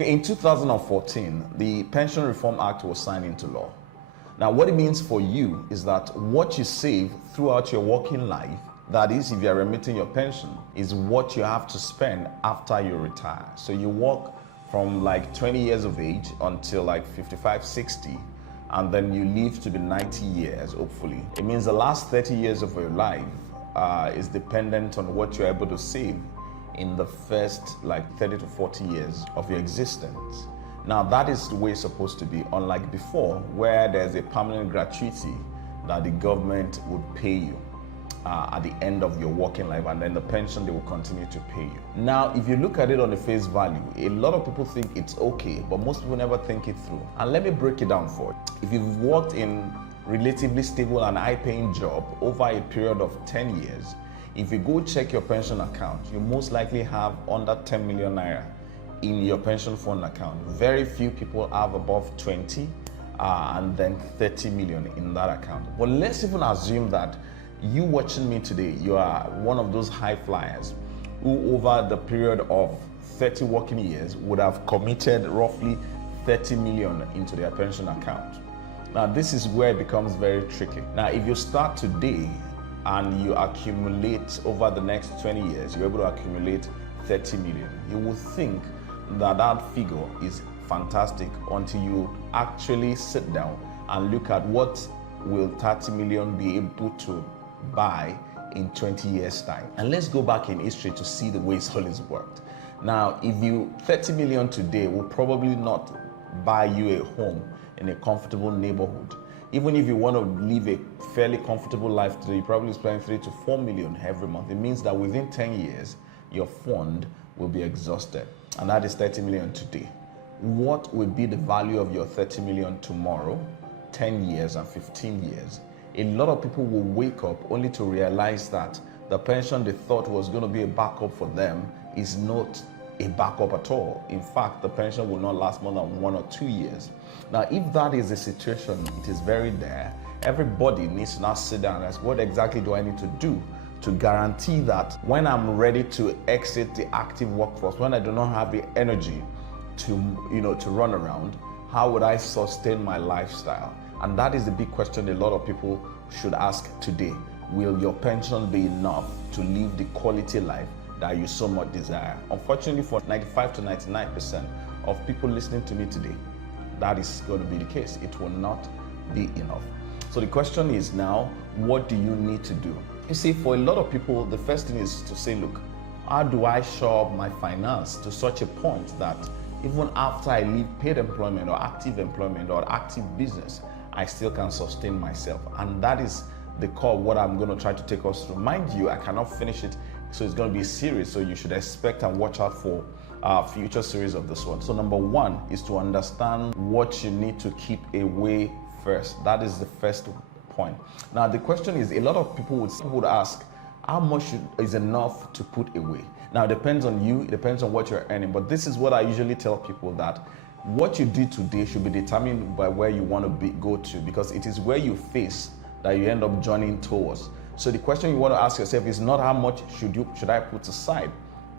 In 2014, the Pension Reform Act was signed into law. Now, what it means for you is that what you save throughout your working life, that is, if you're remitting your pension, is what you have to spend after you retire. So you work from like 20 years of age until like 55, 60, and then you live to be 90 years, hopefully. It means the last 30 years of your life is dependent on what you're able to save in the first like 30 to 40 years of your existence. Now that is the way it's supposed to be, unlike before, where there's a permanent gratuity that the government would pay you at the end of your working life, and then the pension they will continue to pay you. Now, if you look at it on the face value, a lot of people think it's okay, but most people never think it through. And let me break it down for you. If you've worked in relatively stable and high-paying job over a period of 10 years, if you go check your pension account, you most likely have under 10 million naira in your pension fund account. Very few people have above 20 and then 30 million in that account. But let's even assume that you watching me today, you are one of those high flyers who over the period of 30 working years would have committed roughly 30 million into their pension account. Now this is where it becomes very tricky. Now if you start today and you accumulate over the next 20 years, you're able to accumulate 30 million. You will think that that figure is fantastic until you actually sit down and look at what will 30 million be able to buy in 20 years time. And let's go back in history to see the way it's always worked. Now, if you 30 million today will probably not buy you a home in a comfortable neighborhood. Even if you want to live a fairly comfortable life today, you probably spend 3 to 4 million every month. It means that within 10 years, your fund will be exhausted. And that is 30 million today. What will be the value of your 30 million tomorrow, 10 years and 15 years? A lot of people will wake up only to realize that the pension they thought was going to be a backup for them is not a backup at all. In fact, the pension will not last more than 1 or 2 years. Now, if that is the situation, it is very there. Everybody needs to now sit down and ask, what exactly do I need to do to guarantee that when I'm ready to exit the active workforce, when I do not have the energy to run around, how would I sustain my lifestyle? And that is the big question a lot of people should ask today. Will your pension be enough to live the quality life that you so much desire? Unfortunately, for 95 to 99% of people listening to me today, that is going to be the case. It will not be enough. So the question is now, what do you need to do? You see, for a lot of people, the first thing is to say, look, how do I shore up my finance to such a point that even after I leave paid employment or active business, I still can sustain myself? And that is the core of what I'm going to try to take us through. Mind you, I cannot finish it, so it's going to be a series, so you should expect and watch out for future series of this one. So number one is to understand what you need to keep away first. That is the first point. Now the question is, a lot of people would ask, how much is enough to put away? Now it depends on you, it depends on what you're earning, but this is what I usually tell people, that what you do today should be determined by where you want to go to, because it is where you face that you end up journeying towards. So the question you want to ask yourself is not how much should I put aside,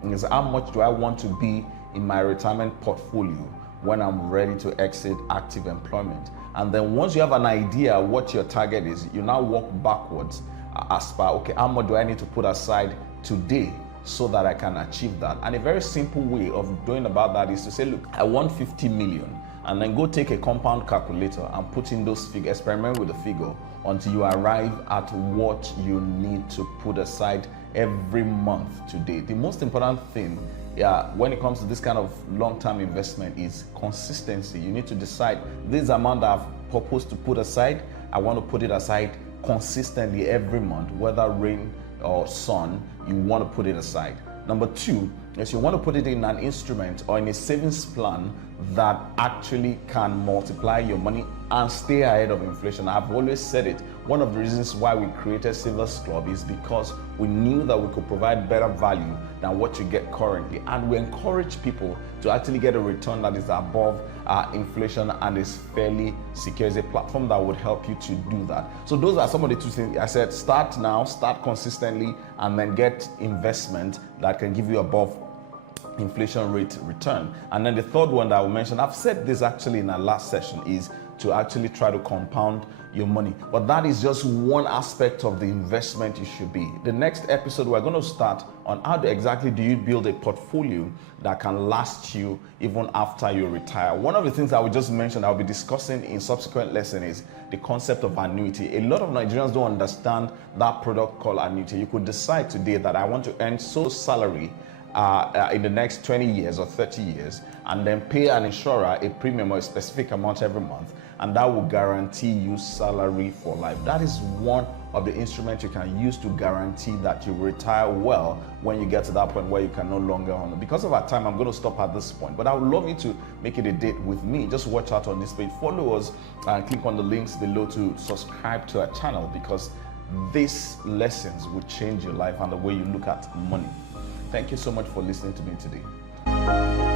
it's how much do I want to be in my retirement portfolio when I'm ready to exit active employment. And then once you have an idea what your target is, you now walk backwards as far, okay, how much do I need to put aside today so that I can achieve that? And a very simple way of doing about that is to say, look, I want 50 million, and then go take a compound calculator and put in those figures, experiment with the figure until you arrive at what you need to put aside every month today. The most important thing when it comes to this kind of long-term investment is consistency. You need to decide, this amount that I've proposed to put aside, I want to put it aside consistently every month, whether rain or sun, you want to put it aside. Number two is you want to put it in an instrument or in a savings plan that actually can multiply your money and stay ahead of inflation. I've always said it, one of the reasons why we created Saversclub is because we knew that we could provide better value than what you get currently, and we encourage people to actually get a return that is above inflation and is fairly secure. It's a platform that would help you to do that. So those are some of the two things I said. Start now, start consistently, and then get investment that can give you above inflation rate return. And then the third one that I will mention, I've said this actually in our last session, is to actually try to compound your money. But that is just one aspect of the investment you should be. The next episode, we're going to start on how exactly do you build a portfolio that can last you even after you retire. One of the things I will just mention, I'll be discussing in subsequent lesson, is the concept of annuity. A lot of Nigerians don't understand that product called annuity. You could decide today that I want to earn so salary in the next 20 years or 30 years, and then pay an insurer a premium or a specific amount every month, and that will guarantee you salary for life. That is one of the instruments you can use to guarantee that you retire well when you get to that point where you can no longer honor. Because of our time, I'm going to stop at this point, but I would love you to make it a date with me. Just watch out on this page, follow us, and click on the links below to subscribe to our channel, because these lessons will change your life and the way you look at money. Thank you so much for listening to me today.